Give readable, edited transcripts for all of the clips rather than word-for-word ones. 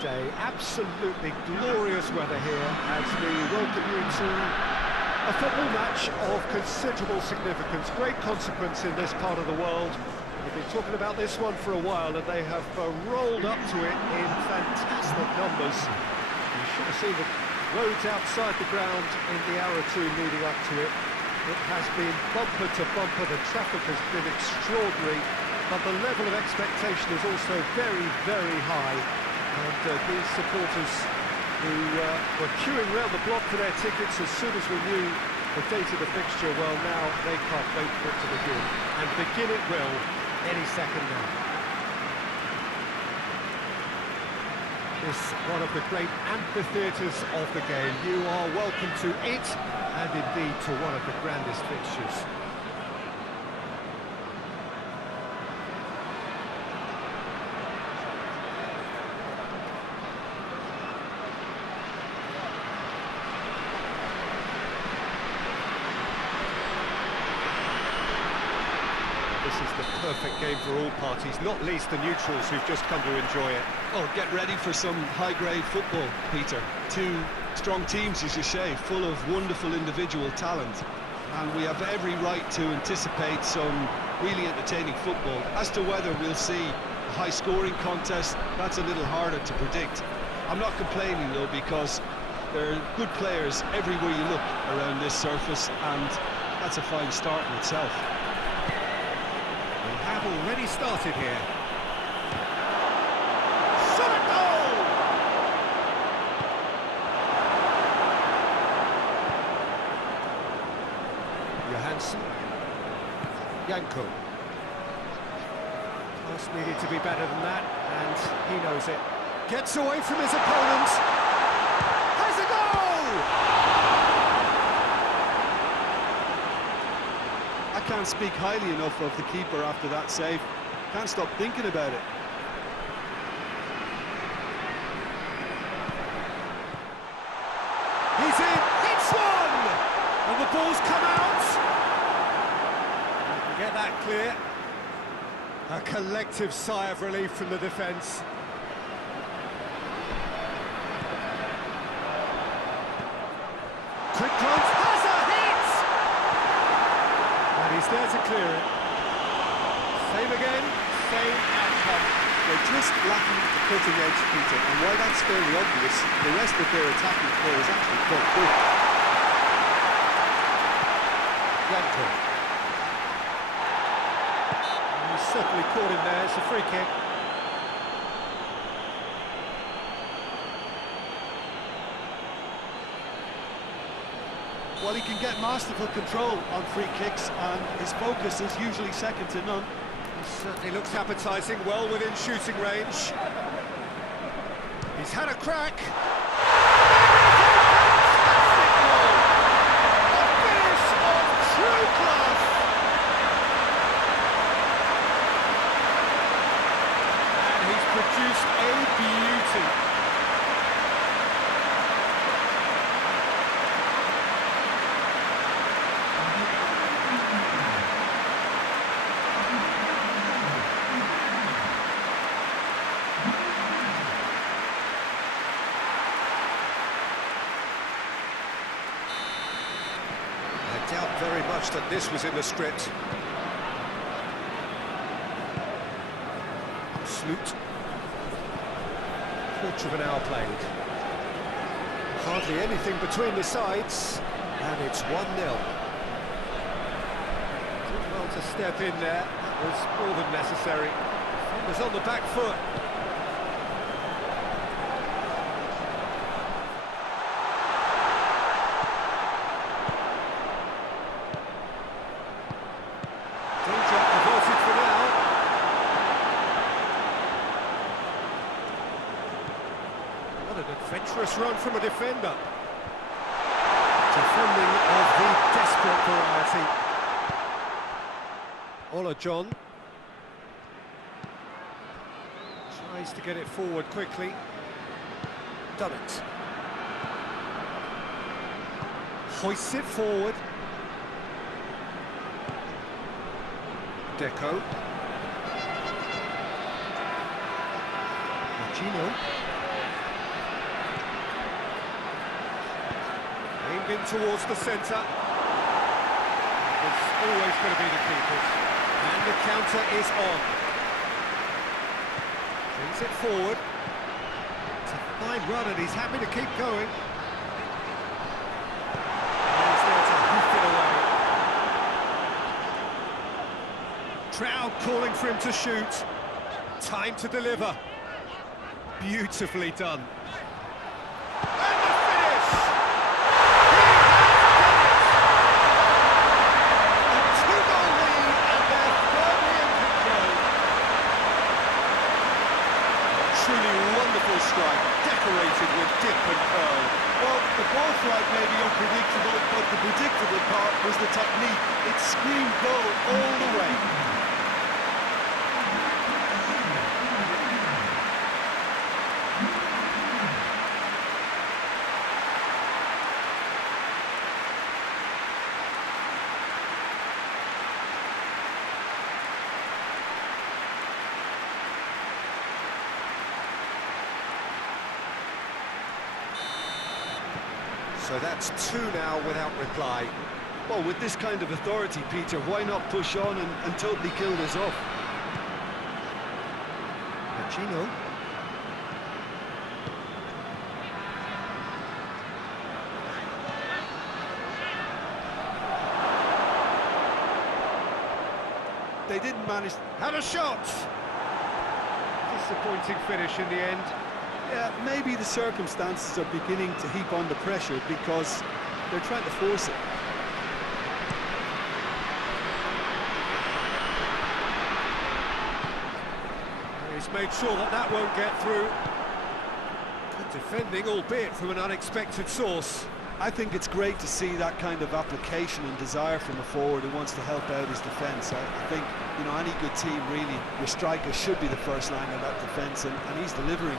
day. Absolutely glorious weather here as we welcome you to a football match of considerable significance, great consequence in this part of the world. We've been talking about this one for a while and they have rolled up to it in fantastic numbers. You should have seen the roads outside the ground in the hour or two leading up to it. It has been bumper to bumper, the traffic has been extraordinary, but the level of expectation is also very, very high. And these supporters who were queuing round the block for their tickets as soon as we knew the date of the fixture, well now they can't wait for it to begin. And begin it will any second now. It's one of the great amphitheatres of the game. You are welcome to it, and indeed to one of the grandest fixtures. This is the perfect game for all parties, not least the neutrals who've just come to enjoy it. Oh, get ready for some high-grade football, Peter. Two strong teams, as you say, full of wonderful individual talent. And we have every right to anticipate some really entertaining football. As to whether we'll see a high-scoring contest, that's a little harder to predict. I'm not complaining, though, because there are good players everywhere you look around this surface, and that's a fine start in itself. We have already started here. Shot at goal! Johansson. Janko. Pass needed to be better than that, and he knows it. Gets away from his opponent. Has a goal! I can't speak highly enough of the keeper after that save. Can't stop thinking about it. He's in, it's one! And the ball's come out! Get that clear. A collective sigh of relief from the defence. Quick glance, has a hit! And he's there to clear it. Same again, same outcome. They're just lacking the cutting edge, Peter, and while that's fairly obvious, the rest of their attacking play is actually quite good. Janko. He's certainly caught him there, it's a free kick. Well, he can get masterful control on free kicks, and his focus is usually second to none. He certainly looks appetising, well within shooting range. He's had a crack. Fantastic goal! A finish of true class! And he's produced a beauty. I doubt very much that this was in the script. Absolute quarter of an hour played. Hardly anything between the sides, and it's 1-0. Did well to step in there, that was more than necessary. It was on the back foot. Danger averted for now. What an adventurous run from a defender. Defending of the desperate variety. Ola John tries to get it forward quickly. Done it. Hoists it forward. Deco. Gino. in towards the centre. It's always going to be the keepers. And the counter is on. Brings it forward. It's a fine run and he's happy to keep going. And he's there to hoof it away. Crowd calling for him to shoot. Time to deliver. Beautifully done. And the finish! He has done it! A two-goal lead and they're firmly in control. Truly wonderful strike, decorated with dip and curl. Well, the ball flight may be unpredictable, but the predictable part was the technique. It screamed goal all the way. So that's two now without reply. Well, with this kind of authority, Peter, why not push on and totally kill this off? Pacino. They didn't manage... Had a shot! Disappointing finish in the end. Yeah, maybe the circumstances are beginning to heap on the pressure because they're trying to force it. He's made sure that that won't get through. Good defending, albeit from an unexpected source. I think it's great to see that kind of application and desire from a forward who wants to help out his defence. I think, you know, any good team, really, your striker should be the first line of that defence, and he's delivering.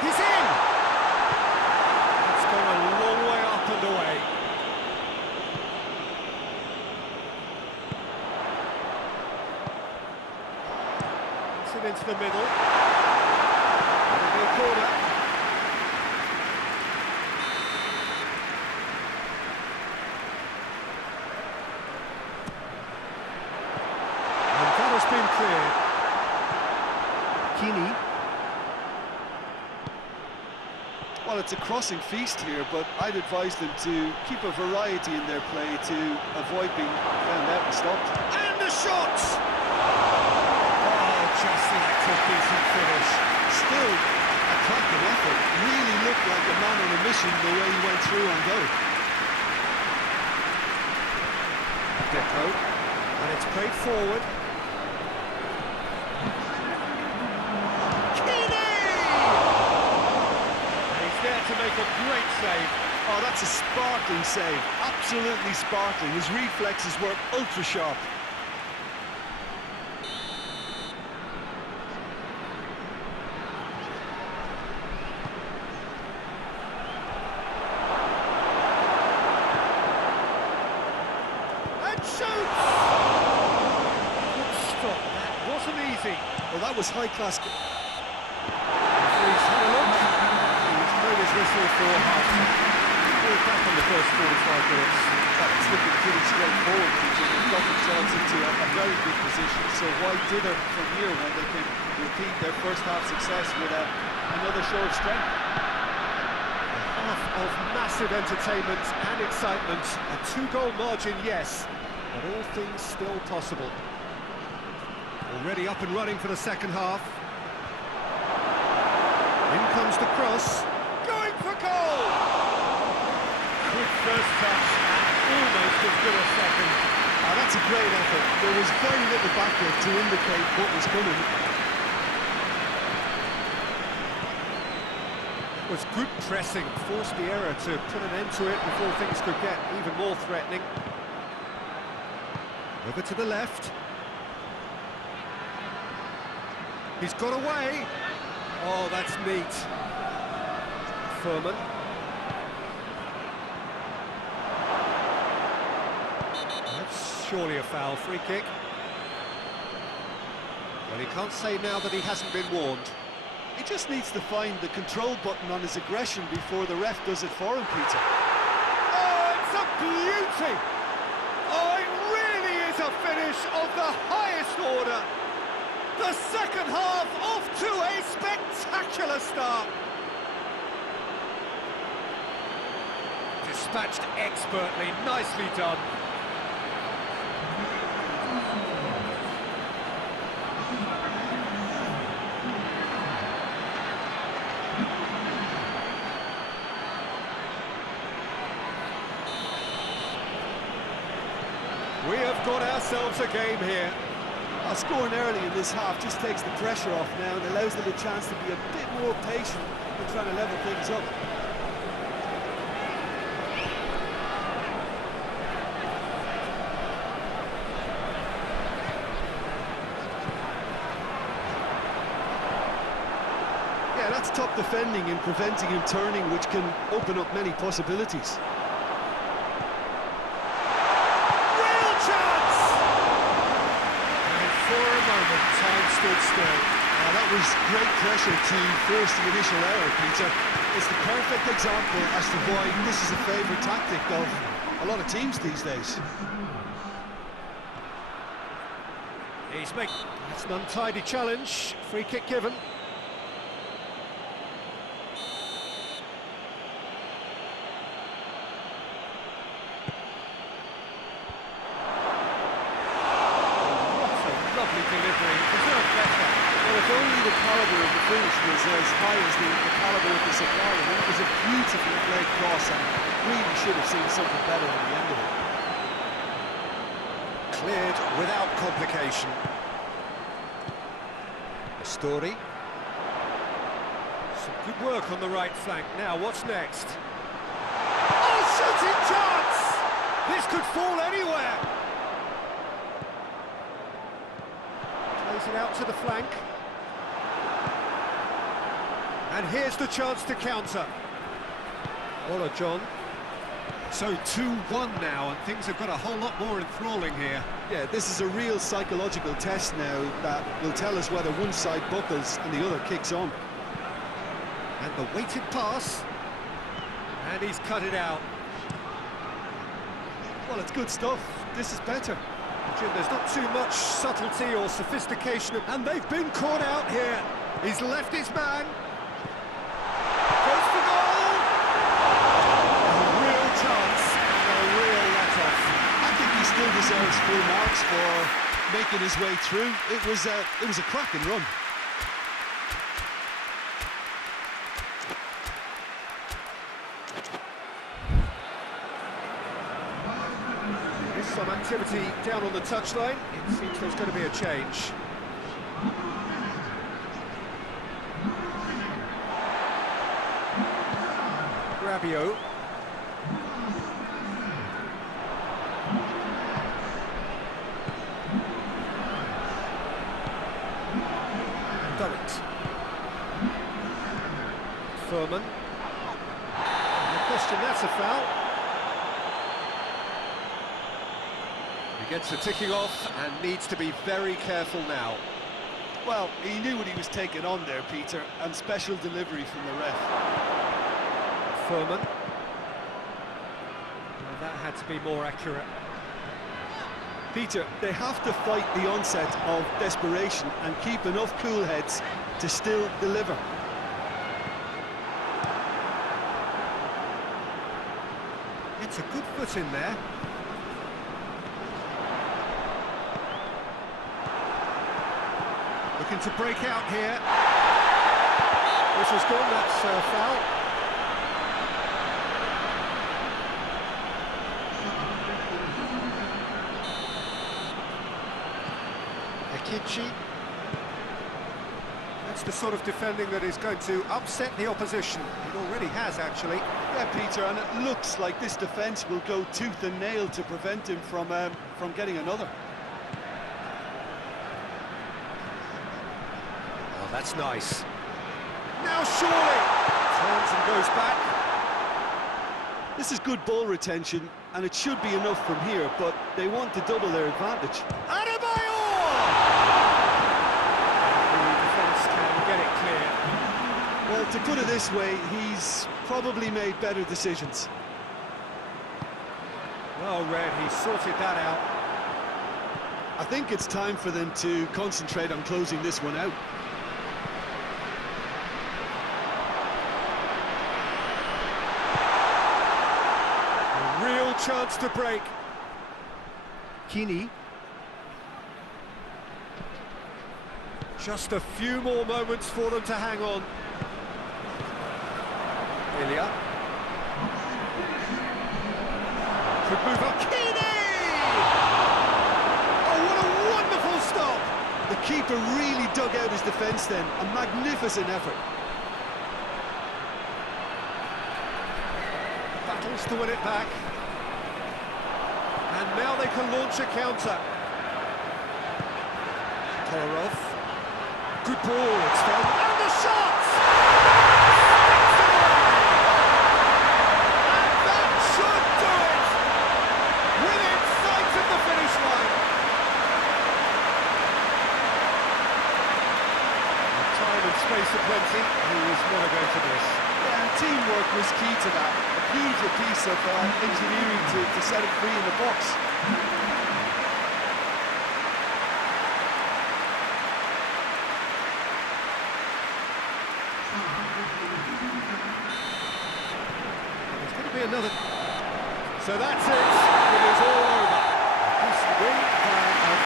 He's in! It's gone a long way up and away. It's it into the middle. It'll be a corner. And that has been cleared. Kini. Well, it's a crossing feast here, but I'd advise them to keep a variety in their play to avoid being found out and stopped. And the shot! Oh, just like a decent finish. Still a cracking effort. Really looked like a man on a mission the way he went through on goal. Deco, and it's played forward. To make a great save. Oh, that's a sparkling save. Absolutely sparkling. His reflexes were ultra sharp. And shoots! Good stop. That wasn't easy. Well, that was high-class. Referee's had a look. His whistle for half-time. We're back on the first 45 minutes. That's looking pretty straightforward, Peter. They've got themselves into a very good position, so why dither from here when they can repeat their first half success with another show of strength? A half of massive entertainment and excitement. A two-goal margin, yes, but all things still possible. Already up and running for the second half. In comes the cross. Going for goal! Quick first touch and almost as good a second. Oh, that's a great effort. There was very little backward to indicate what was coming. It was good pressing, forced the error to put an end to it before things could get even more threatening. Over to the left. He's got away. Oh, that's neat. Furman. surely a foul. Free kick. Well, he can't say now that he hasn't been warned. He just needs to find the control button on his aggression before the ref does it for him, Peter. Oh, it's a beauty! Oh, it really is a finish of the highest order. The second half off to a spectacular start. Dispatched expertly, nicely done. We have got ourselves a game here. Scoring early in this half just takes the pressure off now and allows them a chance to be a bit more patient and trying to level things up. Yeah, that's top defending and preventing him turning, which can open up many possibilities. Time stood still. That was great pressure to force the initial error, Peter. It's the perfect example as to why this is a favourite tactic of a lot of teams these days. He's making... That's an untidy challenge. Free kick given. If only the calibre of the finish was as high as the calibre of the supply, and it was a beautifully played cross and really should have seen something better at the end of it. Cleared without complication. Story. Some good work on the right flank. Now, what's next? Oh, shooting chance! This could fall anywhere. Plays it out to the flank. And here's the chance to counter. Ola John. So 2-1 now, and things have got a whole lot more enthralling here. Yeah, this is a real psychological test now that will tell us whether one side buckles and the other kicks on. And the weighted pass. And he's cut it out. Well, it's good stuff. This is better. Jim, there's not too much subtlety or sophistication, and they've been caught out here. He's left his man. Goes for goal! A real chance and a real let-off. I think he still deserves full marks for making his way through. It was a cracking run. There's some activity down on the touchline. It seems there's going to be a change. Rabiot. Done it. Furman. No question, that's a foul. He gets the ticking off and needs to be very careful now. Well, he knew what he was taking on there, Peter, and special delivery from the ref. Furman. Well, that had to be more accurate. Peter, they have to fight the onset of desperation and keep enough cool heads to still deliver. It's a good foot in there. Looking to break out here. This was gone, that's a foul. Akichi. That's the sort of defending that is going to upset the opposition. It already has, actually. Yeah, Peter, and it looks like this defence will go tooth and nail to prevent him from getting another. Oh, that's nice. Now surely! Turns and goes back. This is good ball retention, and it should be enough from here, but they want to double their advantage. Get it clear. Well, to put it this way, he's probably made better decisions. Well read, he sorted that out. I think it's time for them to concentrate on closing this one out. A real chance to break. Kini. Just a few more moments for them to hang on. Ilya. Could move up. Kini! Oh, what a wonderful stop! The keeper really dug out his defence then. A magnificent effort. Battles to win it back. And now they can launch a counter. Kolarov. Good ball, it's found. And the shot! And that should do it! Within sight of the finish line. With time and space aplenty, he was never going to miss. Yeah, and teamwork was key to that. A beautiful piece of engineering to set it free in the box. Another. So that's it. It is all over. This win